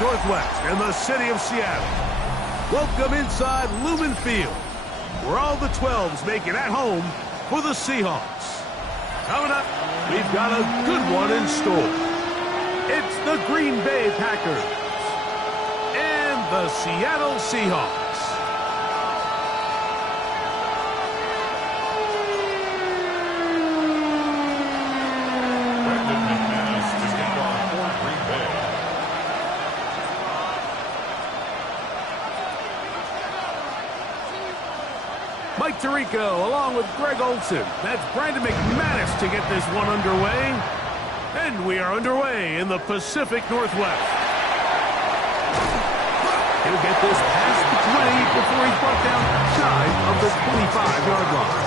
Northwest in the city of Seattle. Welcome inside Lumen Field, where all the 12s make it at home for the Seahawks. Coming up, we've got a good one in store. It's the Green Bay Packers and the Seattle Seahawks. Mike Tirico along with Greg Olson. That's Brandon McManus to get this one underway. And we are underway in the Pacific Northwest. He'll get this past the 20 before he's brought down shy of the 25-yard line.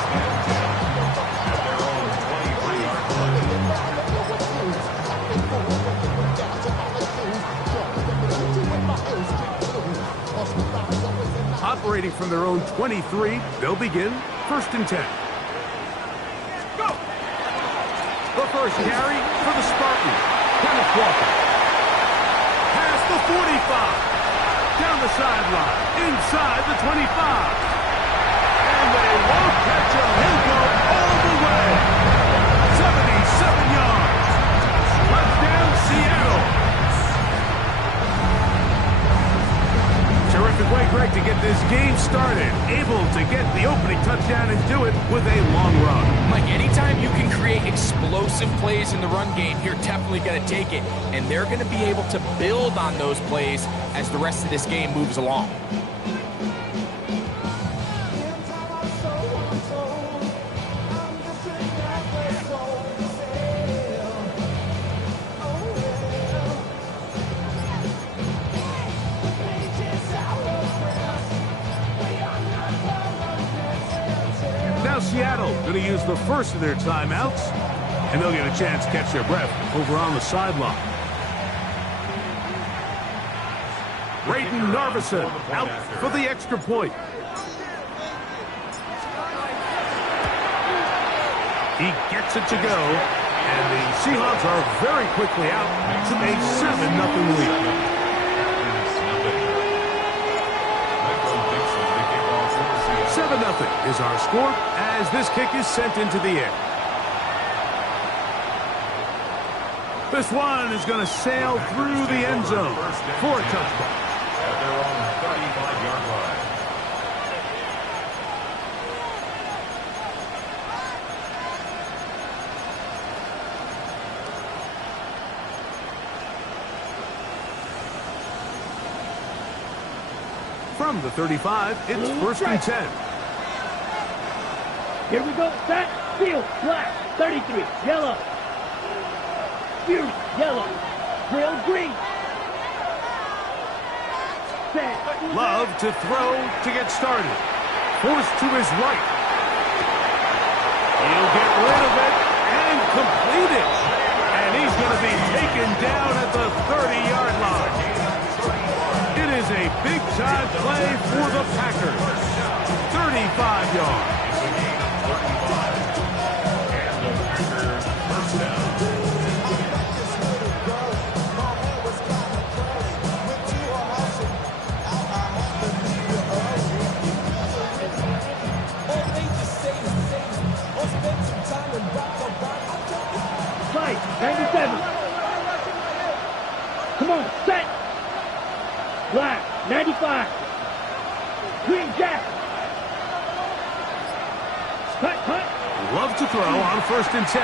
Operating from their own 23, they'll begin 1st and 10. Go! The first carry for the Spartans. Kenneth Walker. Past the 45. Down the sideline. Inside the 25. And they won't catch him. He'll go all the way. 77 yards. Touchdown, Seattle. Terrific way, Greg, to get this game started. Able to get the opening touchdown and do it with a long run. Mike, anytime you can create explosive plays in the run game, you're definitely going to take it. And they're going to be able to build on those plays as the rest of this game moves along. Seattle going to use the first of their timeouts, and they'll get a chance to catch their breath over on the sideline. Brayden Narveson out for the extra point. He gets it to go, and the Seahawks are very quickly out to a 7-0 lead. 7-0 is our score as this kick is sent into the air. This one is going to sail through the end zone for a touchdown. At their own 35-yard line. From the 35, it's 1st and 10. Here we go. Set. Field. Black. 33. Yellow. Fuse. Yellow. Drill. Green. Set. Love to throw to get started. Forced to his right. He'll get rid of it and complete it. And he's going to be taken down at the 30-yard line. It is a big-time play for the Packers. 35 yards. Right. 97. Come on. Set. Black. 95. Green Jack. Cut. Love to throw on 1st and 10.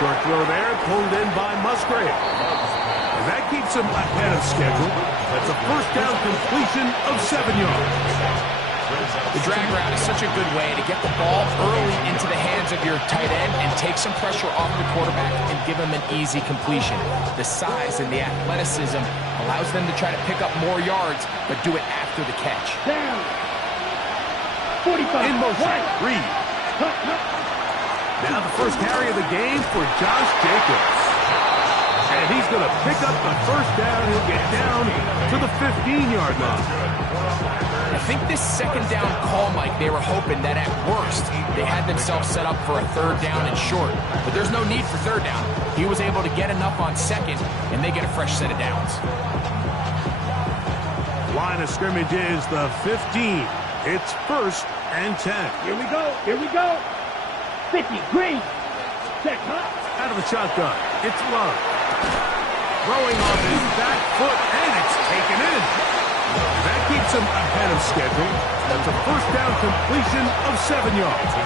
Short throw there, pulled in by Musgrave. And that keeps him ahead of schedule. That's a 1st down completion of 7 yards. The drag route is such a good way to get the ball early into the hands of your tight end and take some pressure off the quarterback and give him an easy completion. The size and the athleticism allows them to try to pick up more yards, but do it after the catch. Down. 45. In motion, Right. Reed. Cut. Now the first carry of the game for Josh Jacobs. And he's going to pick up the 1st down. He'll get down to the 15-yard line. I think this 2nd down call, Mike, they were hoping that at worst they had themselves set up for a 3rd down and short. But there's no need for 3rd down. He was able to get enough on 2nd, and they get a fresh set of downs. line of scrimmage is the 15. It's 1st and 10. Here we go. Here we go. 50. Green. Check, huh? Out of the shotgun. It's Love. Throwing on his back foot, and it's taken in. That keeps him ahead of schedule. That's a first down completion of 7 yards.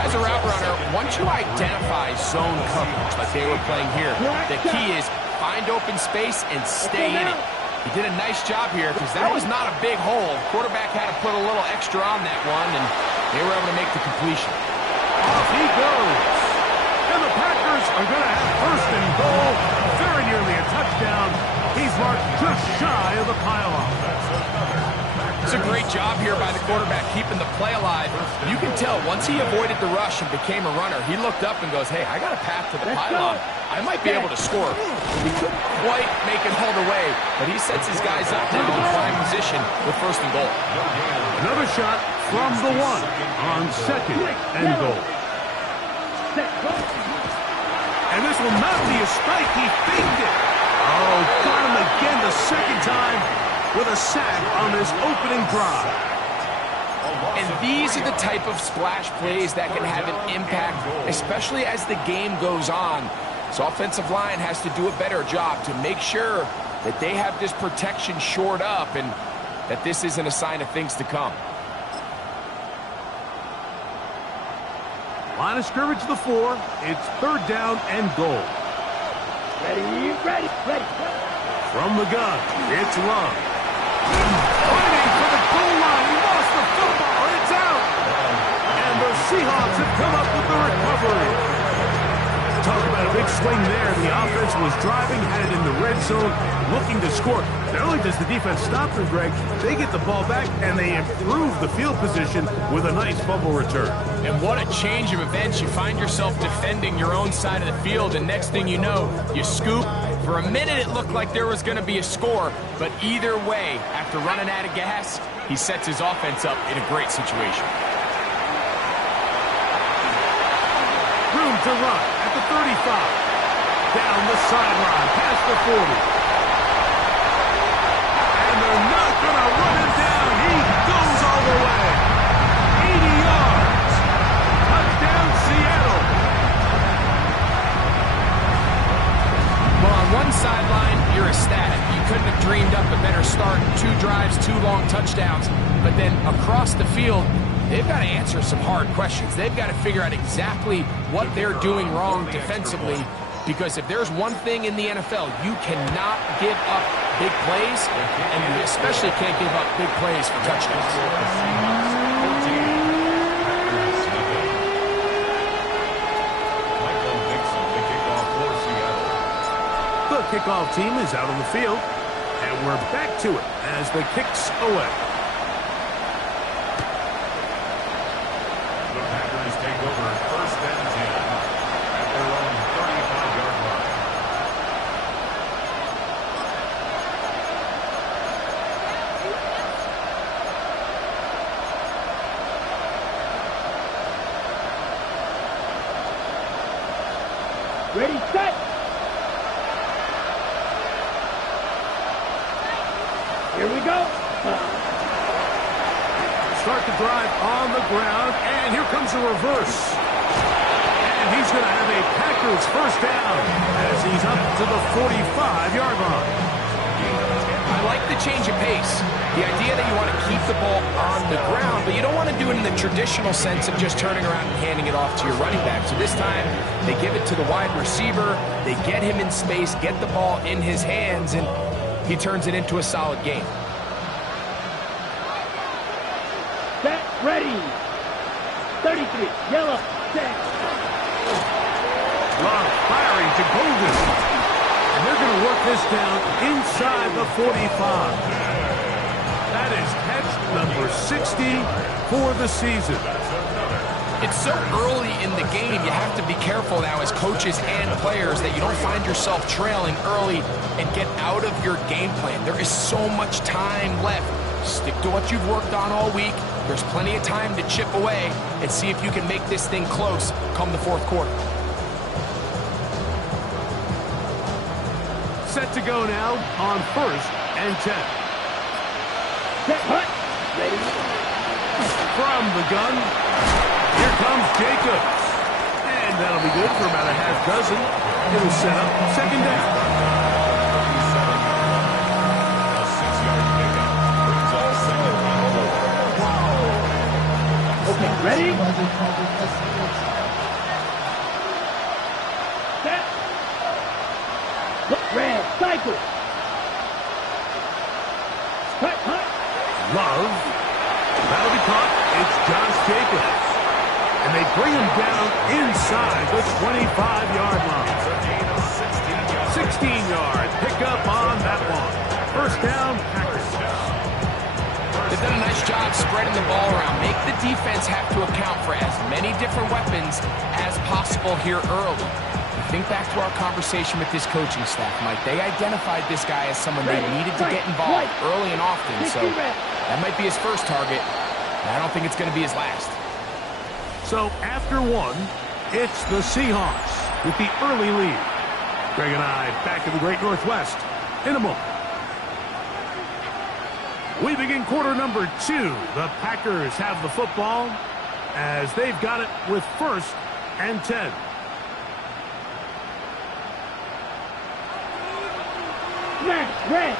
As a route runner, once you identify zone coverage like they were playing here, the key is find open space and stay in it. He did a nice job here because that was not a big hole. Quarterback had to put a little extra on that one, and they were able to make the completion. Off he goes. And the Packers are going to have 1st and goal. Very nearly a touchdown. He's marked just shy of the pylon. It's a great job here by the quarterback keeping the play alive. You can tell once he avoided the rush and became a runner, he looked up and goes, hey, I got a path to the pylon. I might be able to score. He couldn't quite make it all the way, but he sets his guys up now in prime position with 1st and goal. Another shot from the 1 on 2nd and goal. And this will not be a spike. He faked it. Oh, got him again the 2nd time with a sack on this opening drive. And these are the type of splash plays that can have an impact, especially as the game goes on. So offensive line has to do a better job to make sure that they have this protection shored up and that this isn't a sign of things to come. Line of scrimmage the 4. It's 3rd down and goal. Ready, ready, ready. From the gun, it's Love. Fighting for the goal line. He lost the football. It's out. And the Seahawks have come up with the recovery. Talk about a big swing there. The offense was driving, had it in the red zone, looking to score. Not only does the defense stop them, Greg, they get the ball back, and they improve the field position with a nice fumble return. And what a change of events. You find yourself defending your own side of the field, and next thing you know, you scoop. For a minute, it looked like there was going to be a score, but either way, after running out of gas, he sets his offense up in a great situation. Room to run at the 35. Down the sideline, past the 40. And they're not going to run him down. He goes all the way. 80 yards. Touchdown, Seattle. Well, on one sideline, you're ecstatic. You couldn't have dreamed up a better start. 2 drives, 2 long touchdowns. But then across the field, they've got to answer some hard questions. They've got to figure out exactly what they're doing wrong defensively, because if there's one thing in the NFL, you cannot give up big plays, and you especially can't give up big plays for touchdowns. The kickoff team is out on the field, and we're back to it as the kick's away. The Packers take over 1st and 10 at their own 35-yard line. Ready, set. Here we go. Start the drive on the ground, and here comes a reverse. And he's going to have a Packers 1st down as he's up to the 45-yard line. I like the change of pace. The idea that you want to keep the ball on the ground, but you don't want to do it in the traditional sense of just turning around and handing it off to your running back. So this time, they give it to the wide receiver, they get him in space, get the ball in his hands, and he turns it into a solid game. Set, ready. 33, yellow, set. Love firing to Golden. And they're going to work this down inside the 45. That is catch number 60 for the season. It's so early in the game, you have to be careful now as coaches and players that you don't find yourself trailing early and get out of your game plan. There is so much time left. Stick to what you've worked on all week. There's plenty of time to chip away and see if you can make this thing close come the 4th quarter. Set to go now on 1st and 10. Set, hut. Ready. From the gun, here comes Jacobs. And that'll be good for about a half dozen. It'll set up second down. A 6-yard pickup brings up second and 4. Okay, ready? Set. Look, red, cycle. Hut, hut. Love. That'll be caught. It's Josh Jacobs. And they bring him down inside the 25-yard line. 16 yards. Pick up on that one. First down, Packers. They've done a nice job spreading the ball around. Make the defense have to account for as many different weapons as possible here early. Think back to our conversation with this coaching staff, Mike. They identified this guy as someone they needed to get involved early and often, so that might be his first target. I don't think it's going to be his last. So after one, it's the Seahawks with the early lead. Greg and I back in the Great Northwest in a moment. We begin quarter number 2. The Packers have the football as they've got it with 1st and 10. Smash, red.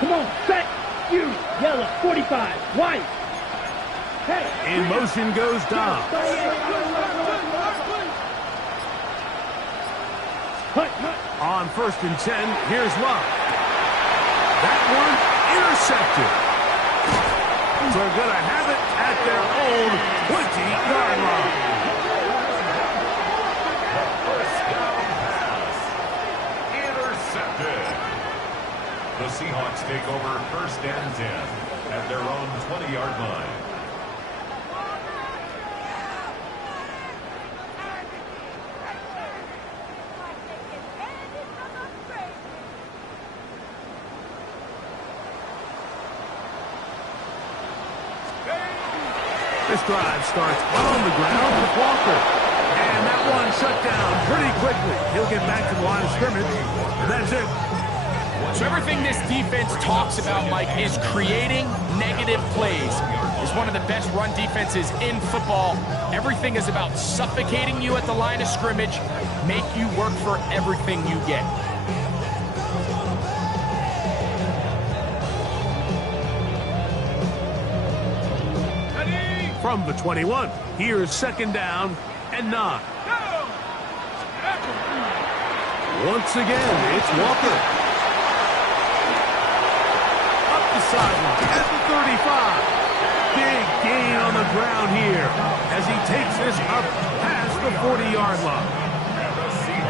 Come on, set. You, yellow, 45, white. Hey. In motion goes Dobbs. Hut, hut. On 1st and 10, here's Love. That one intercepted. So they're going to have it at their own 20-yard line. The Seahawks take over 1st and 10 at their own 20-yard line. This drive starts on the ground with Walker. And that one shut down pretty quickly. He'll get back to the line of scrimmage, and that's it. So everything this defense talks about, Mike, is creating negative plays. It's one of the best run defenses in football. Everything is about suffocating you at the line of scrimmage, make you work for everything you get. From the 21, here's 2nd down and 9. Once again, it's Walker. Sideline at the 35. Big gain on the ground here as he takes this up past the 40-yard line.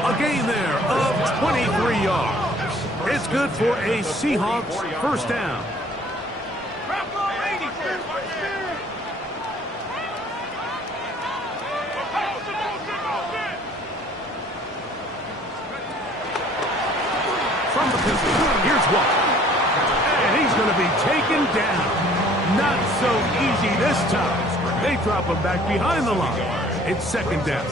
A gain there of 23 yards. It's good for a Seahawks 1st down. From the pistol, here's Walker. He's going to be taken down. Not so easy this time. They drop him back behind the line. It's 2nd down.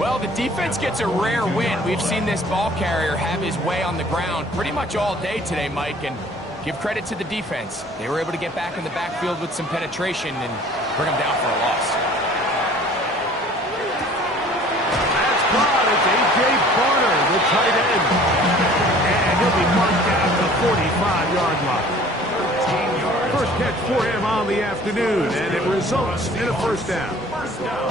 Well, the defense gets a rare win. We've seen this ball carrier have his way on the ground pretty much all day today, Mike, and give credit to the defense. They were able to get back in the backfield with some penetration and bring them down for a loss. That's caught. It's A.J. Barner, the tight end. And he'll be marked down the 45-yard line. First catch for him on the afternoon, and it results in a 1st down.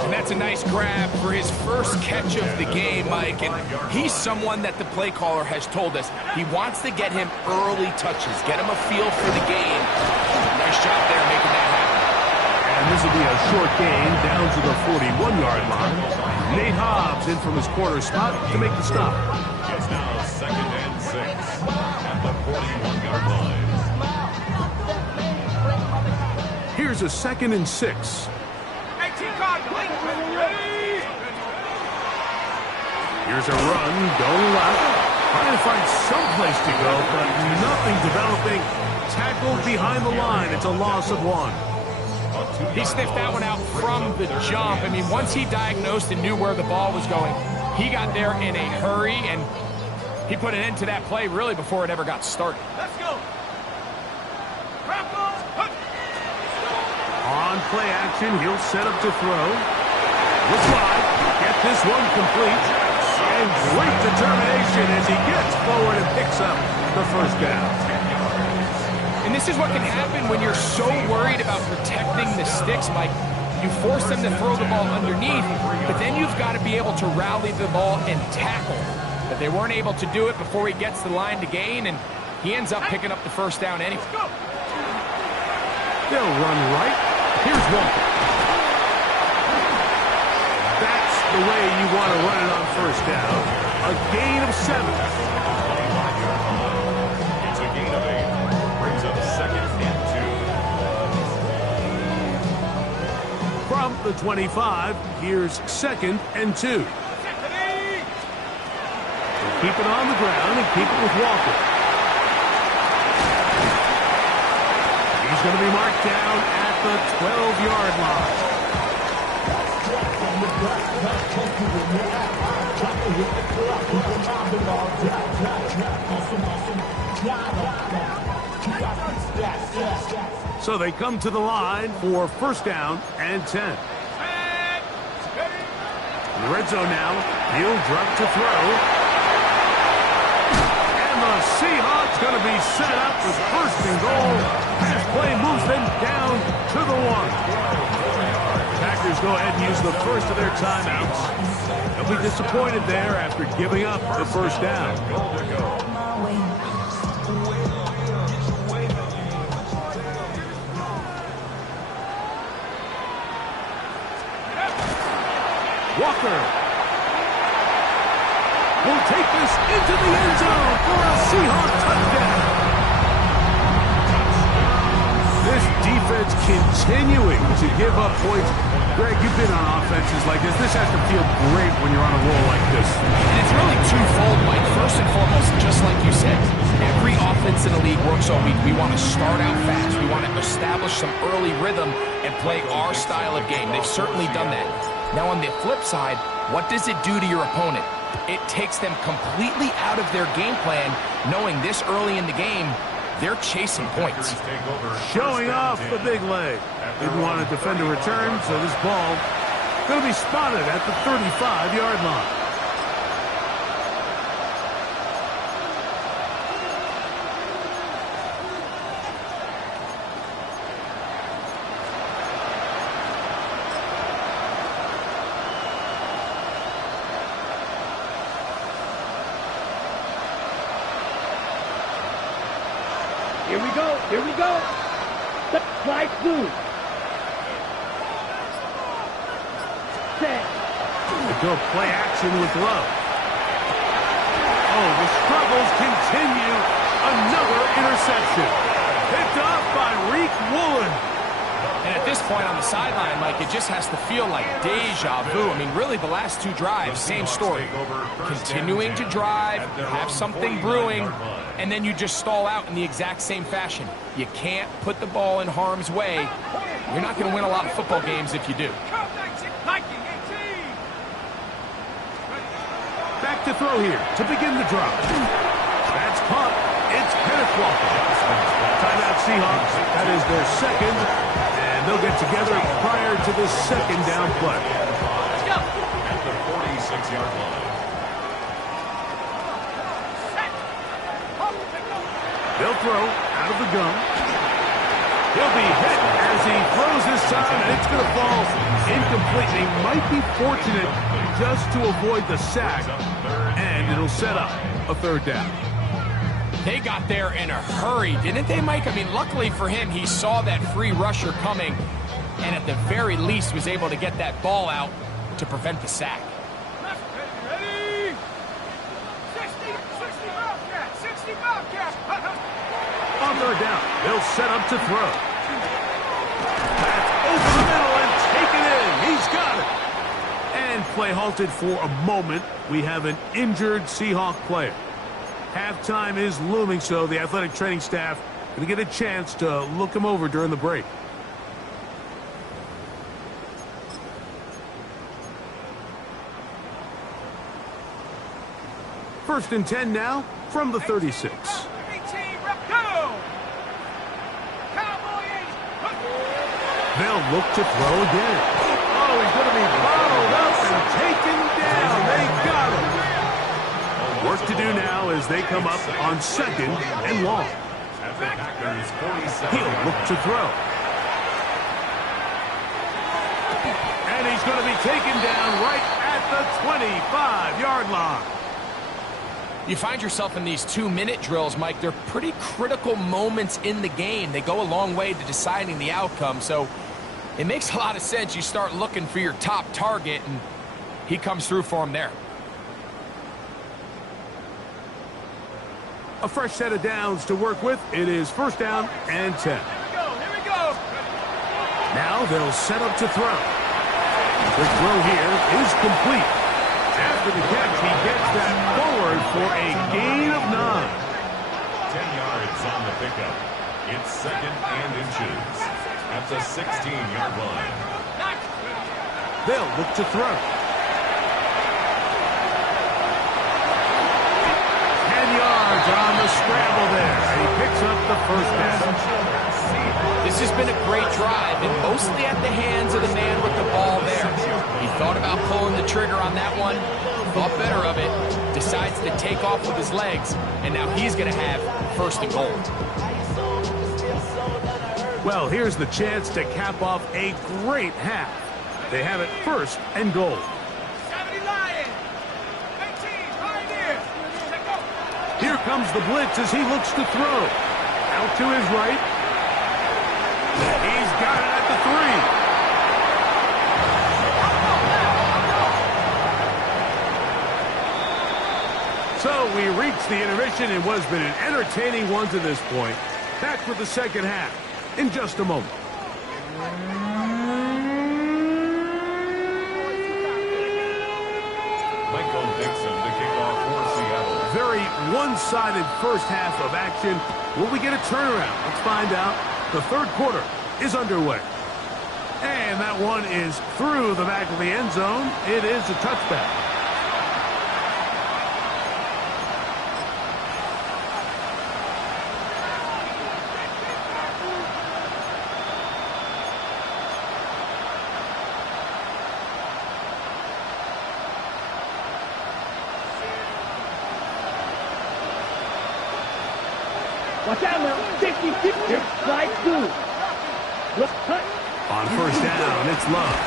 And that's a nice grab for his first catch of the game, Mike. And he's someone that the play caller has told us he wants to get him early touches, get him a feel for the game. Nice job there making that happen. And this will be a short gain down to the 41-yard line. Nate Hobbs in from his corner spot to make the stop. It's now 2nd and 6 at the 41-yard line. Here's a 2nd and 6. Here's a run, going left. Trying to find some place to go, but nothing developing. Tackled behind the line. It's a loss of 1. He sniffed that one out from the jump. I mean, once he diagnosed and knew where the ball was going, he got there in a hurry, and He put an end to that play really before it ever got started. Let's go. On play action, he'll set up to throw. Looks wide. Get this one complete. And great determination as he gets forward and picks up the first down. And this is what can happen when you're so worried about protecting the sticks, Mike. You force them to throw the ball underneath, but then you've got to be able to rally the ball and tackle. But they weren't able to do it before he gets the line to gain, and he ends up picking up the first down anyway. They'll run right. Here's Walker. That's the way you want to run it on first down. A gain of 7. It's a gain of 8. Brings up 2nd and 2. From the 25, here's 2nd and 2. Keep it on the ground and keep it with Walker. He's going to be marked down at the 12-yard line. So they come to the line for first down and 10. In the red zone now, he'll drop to throw. The Seahawks going to be set up with 1st and goal. This play moves them down to the 1. Packers go ahead and use the first of their timeouts. They'll be disappointed there after giving up the first down. Walker will take this into the end zone for a Seahawks touchdown. This defense continuing to give up points. Greg, you've been on offenses like this. This has to feel great when you're on a roll like this. And it's really twofold, Mike. First and foremost, just like you said, every offense in the league works all week. We want to start out fast. We want to establish some early rhythm and play our style of game. They've certainly done that. Now, on the flip side, what does it do to your opponent? It takes them completely out of their game plan, knowing this early in the game, they're chasing points. Showing off the big leg. Didn't want to defend a return, so this ball going to be spotted at the 35-yard line. Here we go. Slide through. Set. They go play action with Love. Oh, the struggles continue. Another interception. Picked off by Reek Woolen. And at this point on the sideline, Mike, it just has to feel like deja vu. I mean, really, the last 2 drives, same story. Continuing to drive, have something brewing, and then you just stall out in the exact same fashion. You can't put the ball in harm's way. You're not going to win a lot of football games if you do. Back to throw here to begin the drive. That's caught. It's Kenneth Walker. Timeout Seahawks. That is their 2nd. And they'll get together prior to this 2nd down play. Let's go. At the 46-yard line. They'll throw out of the gun. He'll be hit as he throws this time, and it's going to fall incomplete. He might be fortunate just to avoid the sack, and it'll set up a 3rd down. They got there in a hurry, didn't they, Mike? I mean, luckily for him, he saw that free rusher coming, and at the very least was able to get that ball out to prevent the sack. Ready? 60 Bobcats. On 3rd down, they'll set up to throw. That's over the middle and taken in. He's got it. And play halted for a moment. We have an injured Seahawk player. Halftime is looming, so the athletic training staff going to get a chance to look him over during the break. First and 10 now from the 36. 18, rep, go! Cowboys! They'll look to throw again. Oh, he's going to be bottled up and taken down. They got him. Work to do now as they come up on second and long. At the Packers 47. He'll look to throw. And he's going to be taken down right at the 25-yard line. You find yourself in these 2-minute drills, Mike. They're pretty critical moments in the game. They go a long way to deciding the outcome, so it makes a lot of sense. You start looking for your top target, and he comes through for him there. A fresh set of downs to work with. It is first down and 10. Here we go! Now they'll set up to throw. The throw here is complete. After the catch, he gets that forward for a gain of 9. 10 yards on the pickup. It's second and inches at the 16-yard line. They'll look to throw. 10 yards on the scramble there. He picks up the first down. This has been a great drive, and mostly at the hands of the man with the ball there. He thought about pulling the trigger on that one, thought better of it, decides to take off with his legs, and now he's going to have first and goal. Well, here's the chance to cap off a great half. They have it first and goal. 70 Lions! 19, Pioneers! Check go! Here comes the blitz as he looks to throw. Out to his right. He's got it at the 3. So we reached the intermission in what has been an entertaining one to this point. Back with the second half in just a moment. Michael Dixon to kick off for Seattle. Very one-sided first half of action. Will we get a turnaround? Let's find out. The third quarter is underway. And that one is through the back of the end zone. It is a touchback. Watch out now. 50-50. Slide through. Look, cut. On first down, it's Love.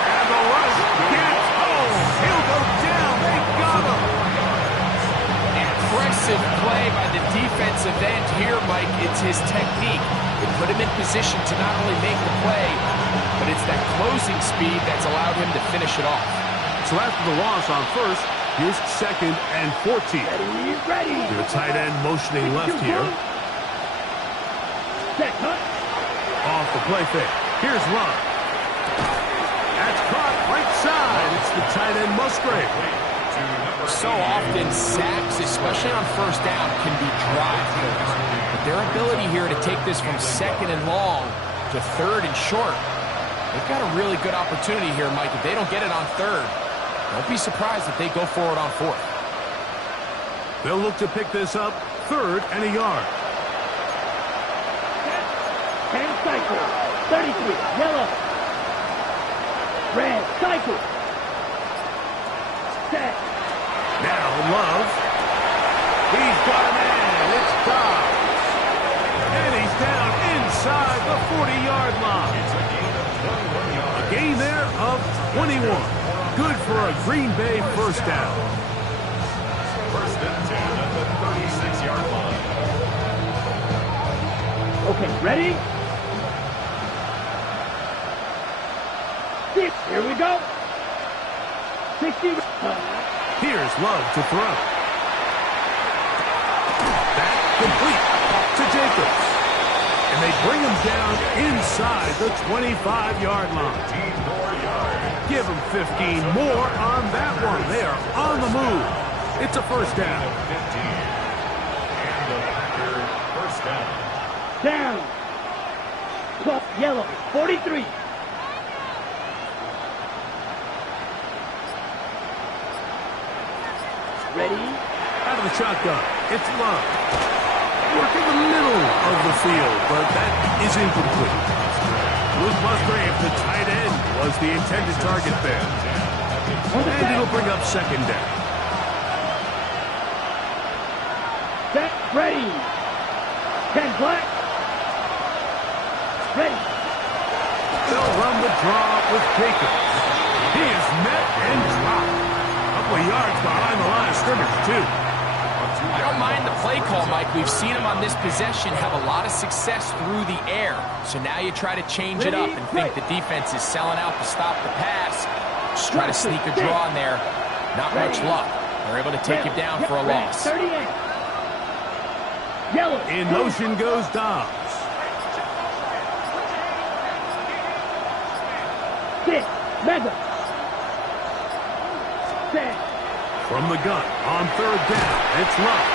And the rush gets home. He'll go down. They got him. Impressive play by the defensive end here, Mike. It's his technique. It put him in position to not only make the play, but it's that closing speed that's allowed him to finish it off. So after the loss on first, here's second and 14. Ready. The tight end motioning left here. Set, cut. Off the play fake. Here's Love. That's caught right side. It's the tight end Musgrave. So often, sacks, especially on first down, can be drive plays. But their ability here to take this from second and long to third and short, they've got a really good opportunity here, Mike. If they don't get it on third, don't be surprised if they go for it on fourth. They'll look to pick this up third and a yard. And cycle. 33. Yellow. Red. Cycle. Set. Now Love. He's got a man. It's Dobbs. And he's down inside the 40-yard line. A gain there of 21. Good for a Green Bay first down. First and 10 at the 36-yard line. Okay, ready? Here we go. 60. Here's Love to throw. That complete to Jacobs. And they bring him down inside the 25-yard line. 15 more yards. Give him 15 more on that one. They are on the move. It's a first down. 15. And the Packer first down. Down. 12. Yellow. 43. Ready? Out of the shotgun, it's Love. Working the middle of the field, but that is incomplete. Luke Musgrave, the tight end, was the intended target there. And it'll bring up second down. Set, ready. 10 black. Ready. They'll run the draw with Jacobs. He is met and dropped. A couple of yards behind the line of scrimmage, too. I don't mind the play call, Mike. We've seen him on this possession have a lot of success through the air. So now you try to change it up and think the defense is selling out to stop the pass. Just try to sneak a draw in there. Not much luck. They're able to take him down for a loss. 38. Yellow. In motion goes Dobbs. 6. Mega. 10. From the gun, on third down, it's Love.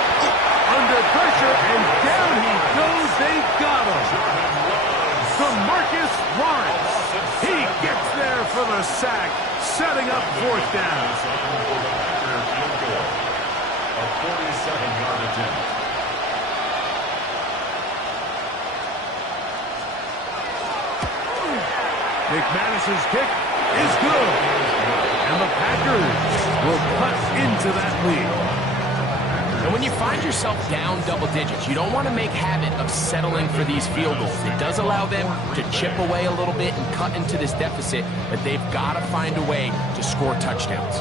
Under pressure, and down he goes. They got him. DeMarcus Lawrence. He gets there for the sack, setting up fourth down. A 47-yard attempt. McManus's kick is good. And the Packers will cut into that lead. And when you find yourself down double digits, you don't want to make habit of settling for these field goals. It does allow them to chip away a little bit and cut into this deficit, but they've got to find a way to score touchdowns.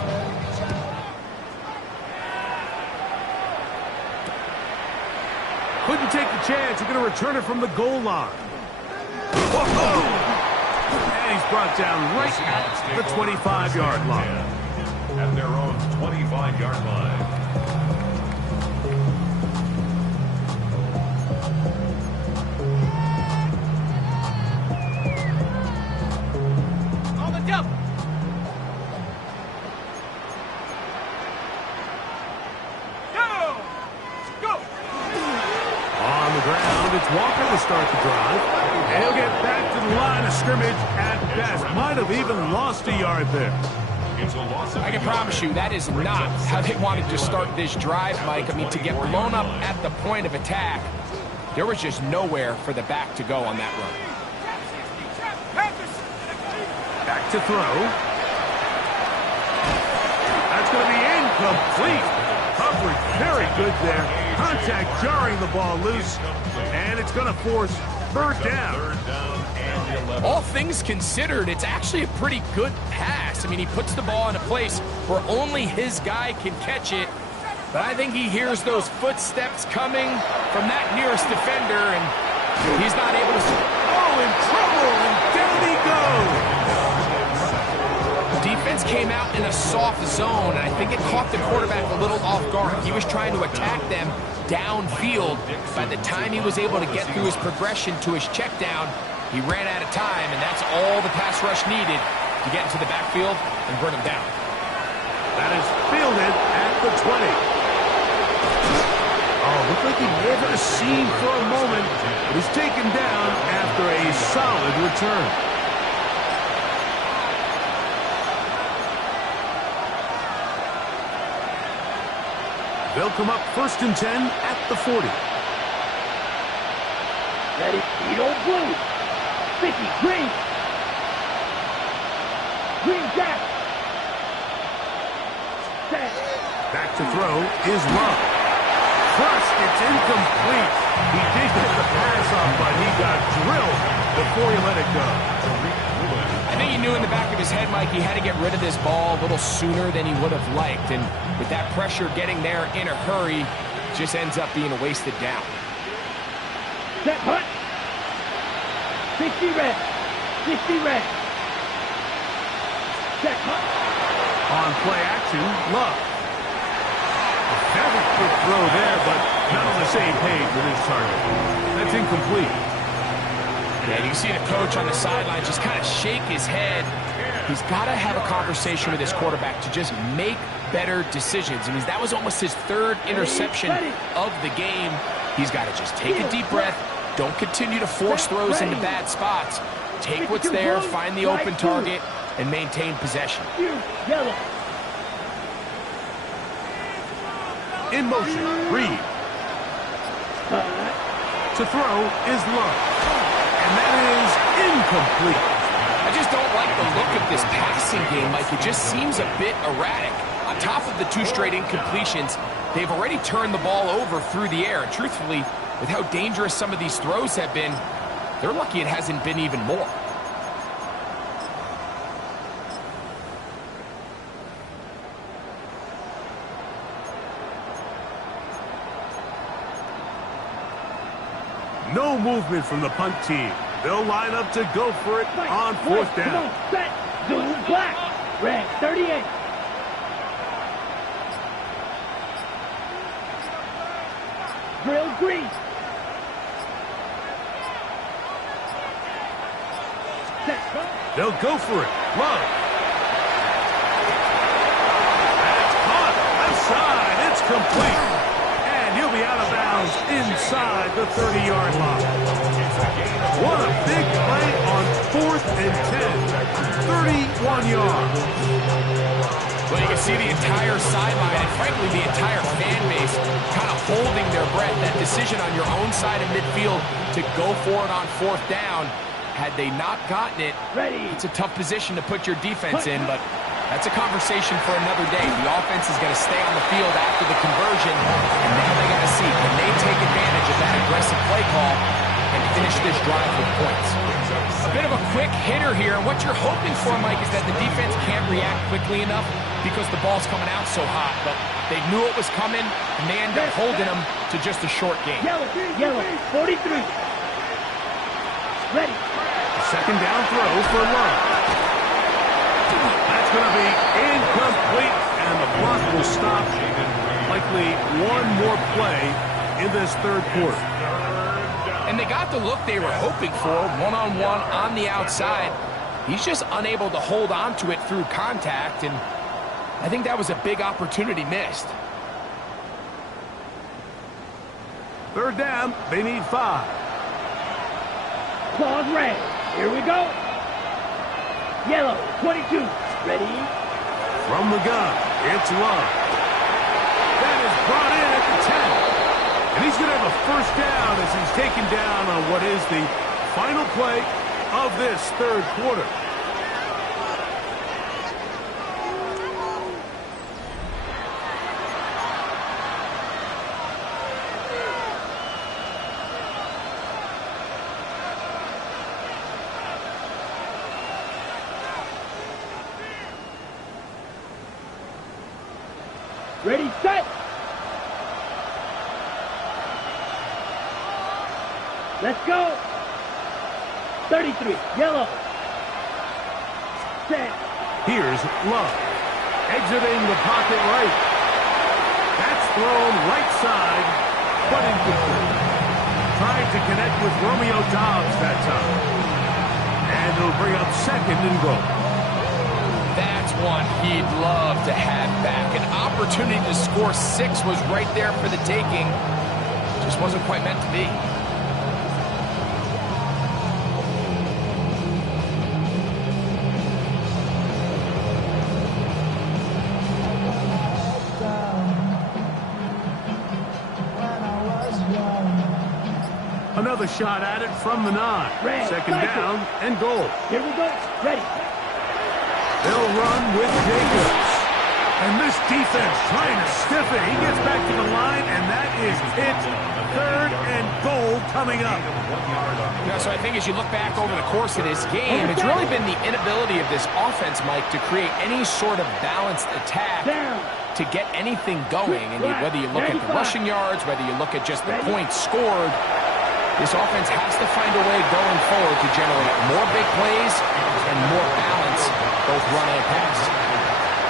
Couldn't take the chance. You're going to return it from the goal line. Whoa! And he's brought down right at the 25-yard line. At their own 25-yard line. On the double. Go! On the ground, it's Walker to start the drive. And he'll get back to the line of scrimmage at best. Might have even lost a yard there. I can promise you that is not how they wanted to start this drive, Mike. I mean, to get blown up at the point of attack, there was just nowhere for the back to go on that run. Back to throw. That's going to be incomplete. Coverage very good there. Contact jarring the ball loose. And it's going to force third down. All things considered, it's actually a pretty good pass. I mean, he puts the ball in a place where only his guy can catch it. But I think he hears those footsteps coming from that nearest defender, and he's not able to... Oh, in trouble, and down he goes. Defense came out in a soft zone, and I think it caught the quarterback a little off guard. He was trying to attack them downfield. By the time he was able to get through his progression to his check down, he ran out of time, and that's all the pass rush needed to get into the backfield and bring him down. That is fielded at the 20. Oh, looked like he may have had a seam for a moment, but he's taken down after a solid return. They'll come up 1st and 10 at the 40. Ready? Eagle blue. 50. Green. Green jack. Set. Back to throw is Love. Crushed. It's incomplete. He did get the pass off, but he got drilled before he let it go. I think he knew in the back of his head, Mike, he had to get rid of this ball a little sooner than he would have liked. And with that pressure getting there in a hurry, just ends up being a wasted down. Set punt. 60 red. 60 red. Set punt. On play action, Love. A very quick throw there, but not on the same page with his target. That's incomplete. Yeah, you can see the coach on the sideline just kind of shake his head. He's got to have a conversation with his quarterback to just make better decisions. I mean, that was almost his 3rd interception of the game. He's got to just take a deep breath. Don't continue to force throws into bad spots. Take what's there, find the open target, and maintain possession. Yellow. In motion, Reed. To throw is Love. And that is incomplete. I just don't like the look of this passing game, Mike. It just seems a bit erratic. On top of the 2 straight incompletions, they've already turned the ball over through the air. And truthfully, with how dangerous some of these throws have been, they're lucky it hasn't been even more. No movement from the punt team. They'll line up to go for it on 4th down. Come on, set. Zoom black. Red 38. Drill green. Set. They'll go for it. Love. That's caught. Left side. It's complete. And he'll be out of bounds inside the 30-yard line. What a big play on 4th and 10. 31 yards. Well, you can see the entire sideline and, frankly, the entire fan base kind of holding their breath. That decision on your own side of midfield to go for it on 4th down, had they not gotten it, it's a tough position to put your defense in, but that's a conversation for another day. The offense is going to stay on the field after the conversion, and now they got to see, can they take advantage of that aggressive play call and finish this drive with points? A bit of a quick hitter here. What you're hoping for, Mike, is that the defense can't react quickly enough because the ball's coming out so hot. But they knew it was coming, and they end up holding them to just a short game. Yellow, 43. Ready. Second down throw for Love. That's going to be incomplete, and the clock will stop. Likely one more play in this 3rd quarter. And they got the look they were hoping for, one-on-one on the outside. He's just unable to hold on to it through contact, and I think that was a big opportunity missed. 3rd down, they need 5. Claws red. Here we go. Yellow, 22. Ready? From the gun, it's Love. That is brought in at the 10. And he's going to have a 1st down as he's taken down on what is the final play of this 3rd quarter. Ready, set. Let's go. 33, yellow. Set. Here's Love. Exiting the pocket right. That's thrown right side, but incomplete. Trying to connect with Romeo Doubs that time. And he'll bring up 2nd and goal. That's one he'd love to have back. An opportunity to score 6 was right there for the taking. Just wasn't quite meant to be. Another shot at it from the 9. Second down and goal. Here we go. Ready. They'll run with Jacobs. And this defense trying to stiff it. He gets back to the line, and that is it. 3rd and goal coming up. So I think as you look back over the course of this game, it's really been the inability of this offense, Mike, to create any sort of balanced attack to get anything going. And whether you look at the rushing yards, whether you look at just the points scored, this offense has to find a way going forward to generate more big plays and more balance, both run and pass.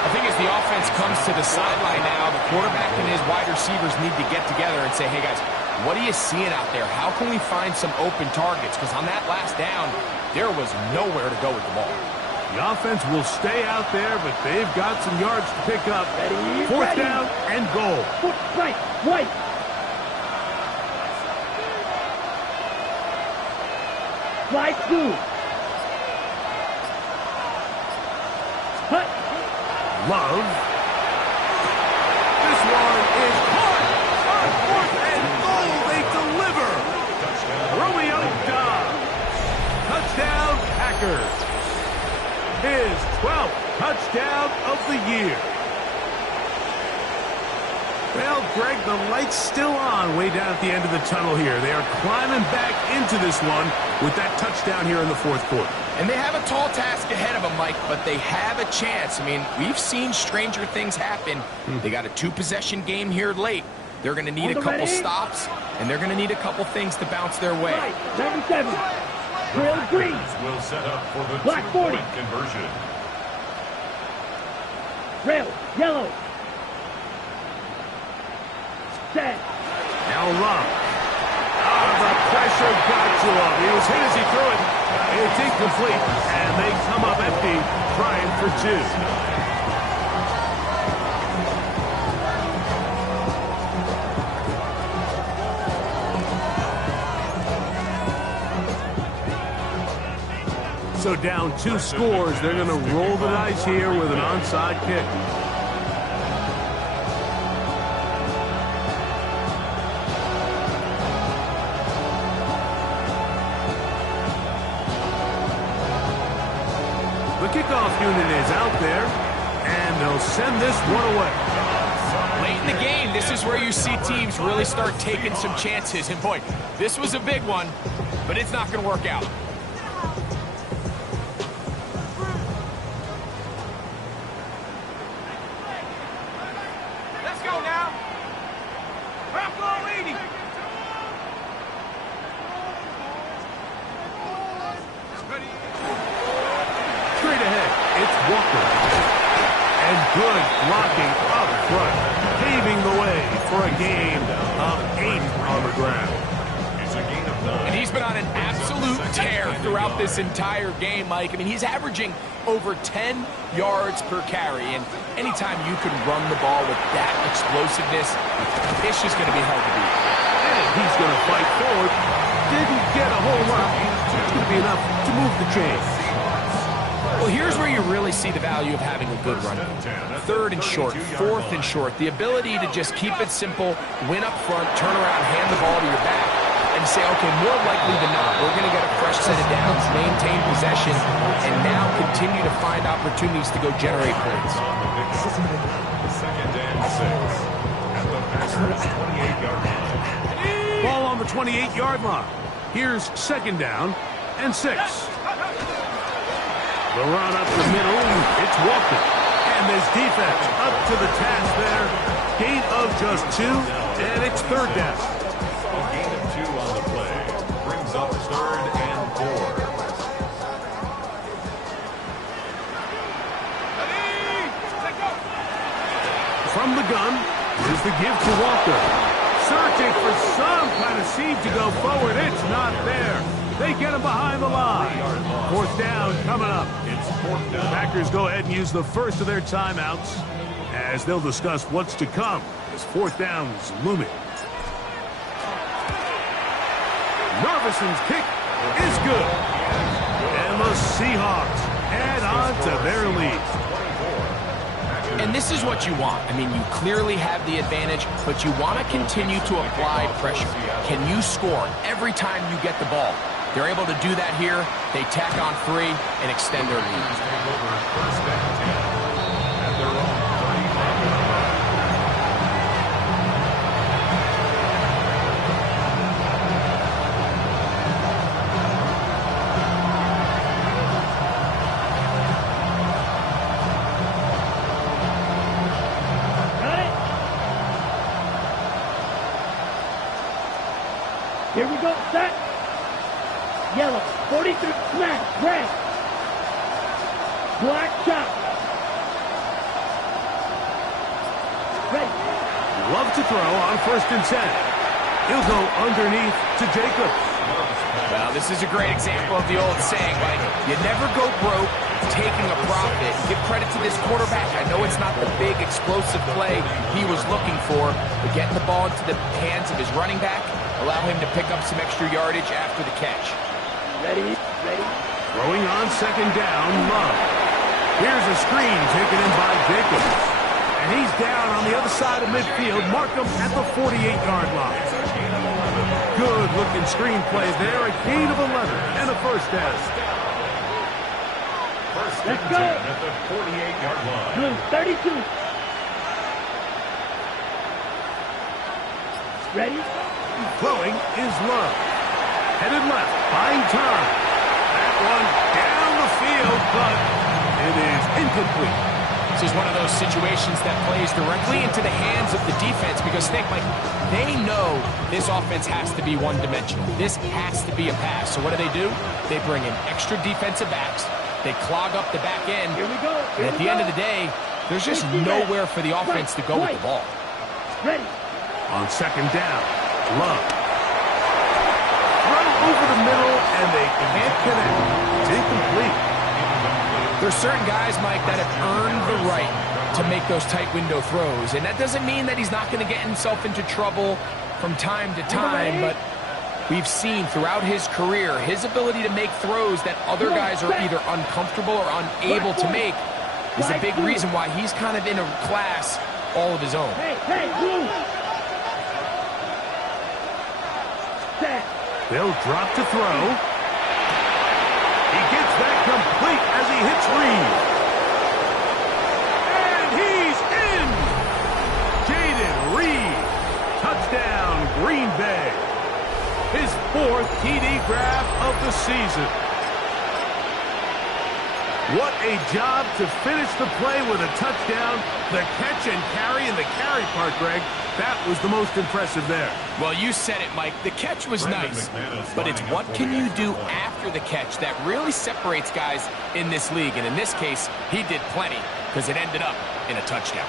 I think as the offense comes to the sideline now, the quarterback and his wide receivers need to get together and say, hey, guys, what are you seeing out there? How can we find some open targets? Because on that last down, there was nowhere to go with the ball. The offense will stay out there, but they've got some yards to pick up. 4th down and goal. Foot right, white. Fly through. Hut. Love. This one is caught. the year. Well, Greg, the light's still on way down at the end of the tunnel here. They are climbing back into this one with that touchdown here in the fourth quarter. And they have a tall task ahead of them, Mike, but they have a chance. I mean, we've seen stranger things happen. They got a two-possession game here late. They're going to need a couple stops, and they're going to need a couple things to bounce their way. Right, 97. Drill green. Will set up for the Black 40. two-point conversion. Rail, yellow. Set. Now Love. The pressure got to him. He was hit as he threw it. It's incomplete, and they come up empty, trying for two. So down 2 scores, they're going to roll the dice here with an onside kick. The kickoff unit is out there, and they'll send this one away. Late in the game, this is where you see teams really start taking some chances. And boy, this was a big one, but it's not going to work out. Let's go now. Buffalo leading. Straight ahead, it's Walker. And good blocking up front, paving the way for a gain of 8 on the ground. It's a gain of 9. And he's been on an absolute tear throughout this entire game, Mike. I mean, he's averaging over 10 yards per carry. And anytime you can run the ball with that explosiveness, it's just going to be hard to beat. And he's going to fight forward. Didn't get a whole lot. It's going to be enough to move the chains. Well, here's where you really see the value of having a good run. 3rd and short, 4th and short. The ability to just keep it simple, win up front, turn around, hand the ball to your back, and say, okay, more likely than not, we're going to get a fresh set of downs, maintain possession, and now continue to find opportunities to go generate plays. 2nd and 6 at the Packers' 28-yard line. Ball on the 28-yard line. Here's 2nd down and 6. The run up the middle, it's Walker. And this defense up to the task there. Gain of just 2, and it's 3rd down. A gain of 2 on the play. Brings up 3rd and 4. From the gun, here's the give to Walker. Searching for some kind of seed to go forward. It's not there. They get him behind the line. 4th down coming up. It's 4th down. Packers go ahead and use the first of their timeouts as they'll discuss what's to come as 4th down is looming. Robison's kick is good. And the Seahawks add on to their lead. And this is what you want. I mean, you clearly have the advantage, but you want to continue to apply pressure. Can you score every time you get the ball? They're able to do that here. They tack on 3 and extend their lead. Take over 1st and 10 at their own 35-yard line. Got it? Here we go, set. Yellow, 43, smash, red. Black shot. Ready. Love to throw on 1st and 10. He'll go underneath to Jacobs. Well, this is a great example of the old saying, like, you never go broke taking a profit. Give credit to this quarterback. I know it's not the big explosive play he was looking for, but getting the ball into the hands of his running back, allow him to pick up some extra yardage after the catch. Ready, ready. Throwing on 2nd down, Love. Here's a screen taken in by Jacobs. And he's down on the other side of midfield. Mark him at the 48-yard line. Good-looking screen play there. A gain of 11 and a 1st down. First Let's and go. 10 at the 48-yard line. Blue 32. Ready? Throwing is Love. Headed left, buying time. That one down the field, but it is incomplete. This is one of those situations that plays directly into the hands of the defense because think, Mike, they know this offense has to be one-dimensional. This has to be a pass. So what do? They bring in extra defensive backs. They clog up the back end. Here we go. And at the end of the day, there's just nowhere for the offense to go with the ball. Ready? On second down, Love. Throw over the middle, and they can't connect. It's incomplete. There's certain guys, Mike, that have earned the right to make those tight window throws. And that doesn't mean that he's not going to get himself into trouble from time to time, but we've seen throughout his career his ability to make throws that other guys are either uncomfortable or unable to make is a big reason why he's kind of in a class all of his own. Hey, Blue. Set. They'll drop to throw. He gets that complete as he hits Reed. And he's in! Jaden Reed. Touchdown, Green Bay. His 4th TD grab of the season. What a job to finish the play with a touchdown. The catch and carry and the carry part, Greg, that was the most impressive there. Well, you said it, Mike. The catch was nice, but it's what can you do after the catch that really separates guys in this league. And in this case, he did plenty because it ended up in a touchdown.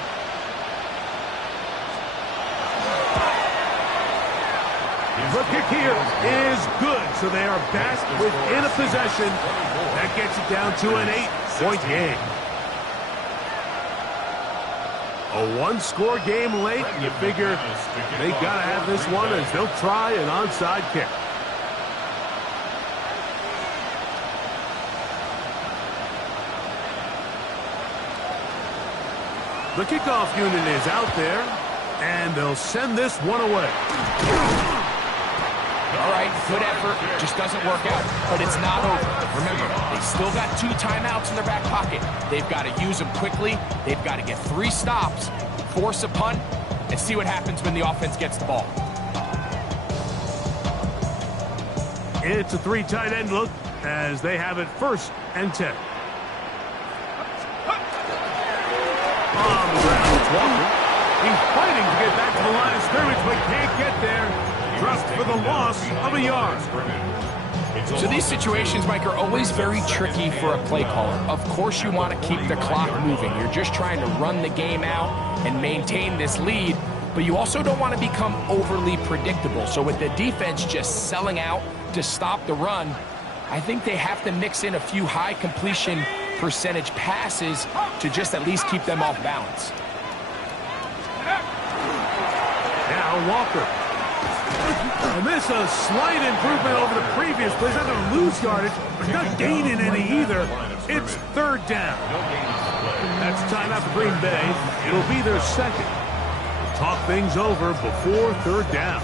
The kick here is good, so they are back within a possession. That gets it down to an 8-point game. A one-score game late, and you figure they got to have this one as they'll try an onside kick. The kickoff unit is out there, and they'll send this one away. All right, good effort. Just doesn't work out, but it's not over. Remember, they still got 2 timeouts in their back pocket. They've got to use them quickly. They've got to get 3 stops, force a punt, and see what happens when the offense gets the ball. It's a 3 tight end look as they have it 1st and 10. On the ground, it's Walker. He's fighting to get back to the line of scrimmage, but can't get there. Dropped for the loss of a yard. So these situations, Mike, are always very tricky for a play caller. Of course you want to keep the clock moving. You're just trying to run the game out and maintain this lead, but you also don't want to become overly predictable. So with the defense just selling out to stop the run, I think they have to mix in a few high completion percentage passes to just at least keep them off balance. Now Walker. And this a slight improvement over the previous plays. Not going to lose yardage, but not gaining any either. It's 3rd down. That's timeout for Green Bay. It'll be their 2nd. Talk things over before 3rd down.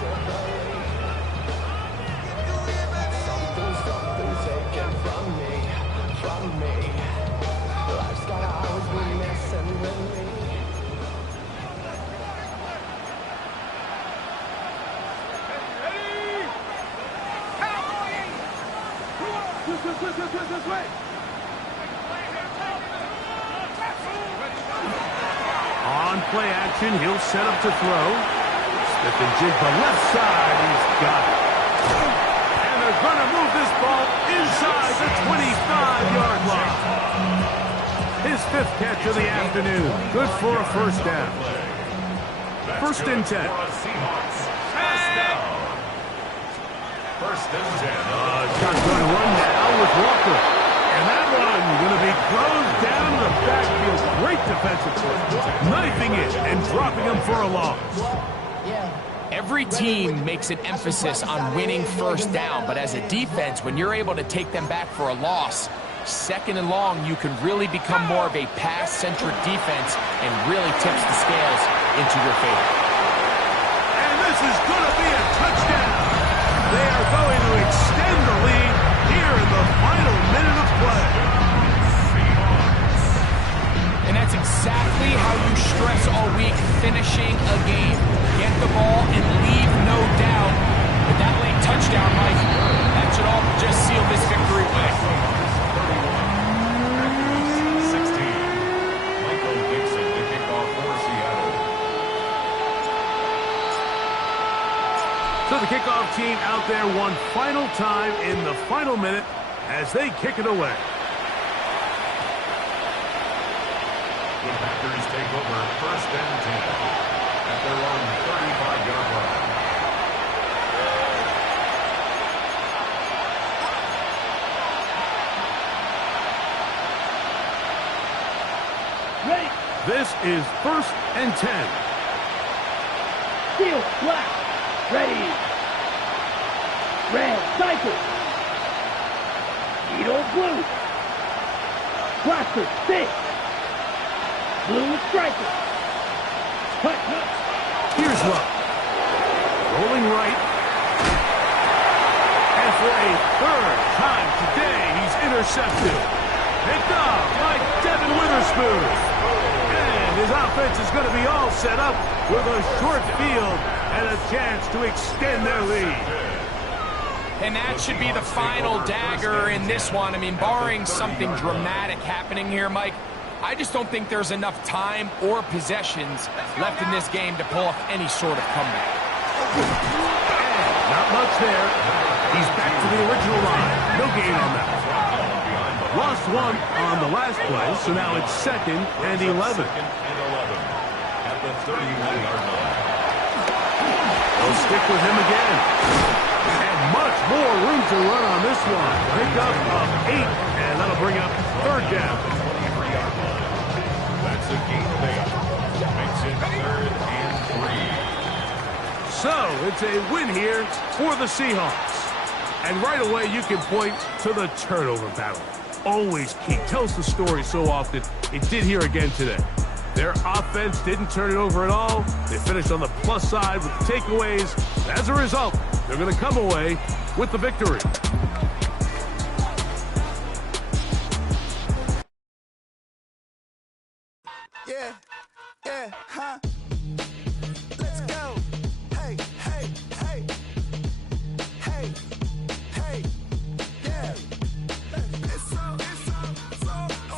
On play action, he'll set up to throw. Smith and jig the left side. He's got it. And they're going to move this ball inside the 25-yard line. His 5th catch of the afternoon. Good for a 1st down. 1st and 10. First and 10. Shotgun run now with Walker. And that one going to be closed down in the backfield. Great defensive play. Knifing it and dropping him for a loss. Every team makes an emphasis on winning 1st down, but as a defense, when you're able to take them back for a loss, 2nd and long, you can really become more of a pass-centric defense and really tips the scales into your favor. And this is going to be a touchdown. They are going to extend the lead here in the final minute of play. exactly how you stress all week finishing a game. Get the ball and leave no doubt. With that late touchdown, Mike, that should all just seal this victory away. 16. Michael Dixon to kick off for Seattle. So the kickoff team out there one final time in the final minute as they kick it away. The Packers take over 1st and 10 at their own 35-yard line. Ready. This is 1st and 10. Steel, black. Ready. Red, cycle. Needle, blue. Blaster, stick. Blue, striker. Cut. Here's Love. Rolling right. And for a 3rd time today, he's intercepted. Picked off by Devin Witherspoon. And his offense is going to be all set up with a short field and a chance to extend their lead. And that should be the final dagger in this one. I mean, barring something dramatic happening here, Mike, I just don't think there's enough time or possessions left in this game to pull off any sort of comeback. Not much there. He's back to the original line. No gain on that. Lost one on the last play, so now it's 2nd and 11. 2nd and 11 at the 31-yard line. They'll stick with him again. And much more room to run on this one. Pick up of 8, and that'll bring up 3rd down. 23-yard line. That's a gain of 8. Makes it 3rd and 3. So it's a win here for the Seahawks. And right away you can point to the turnover battle. Always key. Tells the story so often. It did here again today. Their offense didn't turn it over at all. They finished on the plus side with the takeaways. As a result, they're going to come away with the victory. Yeah, huh? Let's go. Hey, yeah. It's so rugged, so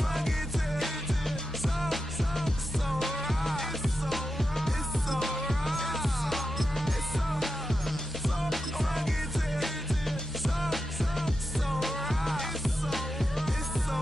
right. It's so rugged, so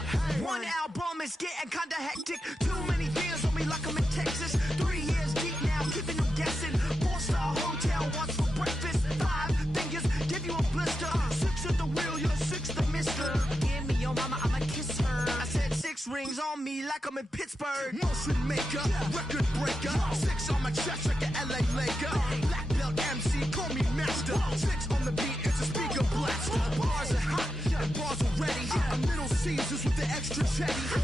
right. One album is getting kinda hectic. Too many years on me like I'm in Texas. 3 years deep now, keeping them guessing. 4-star hotel, what's for breakfast? 5 fingers, give you a blister. 6 at the wheel, you're 6 the mister. Give me your mama, I'ma kiss her. I said 6 rings on me like I'm in Pittsburgh. Motion maker, record breaker. 6 on my chest like an LA Laker. Black belt MC, call me master. 6 on the beat, it's a speaker blaster. Bars are hot, and bars are ready. A Middle Caesars with the extra chetty.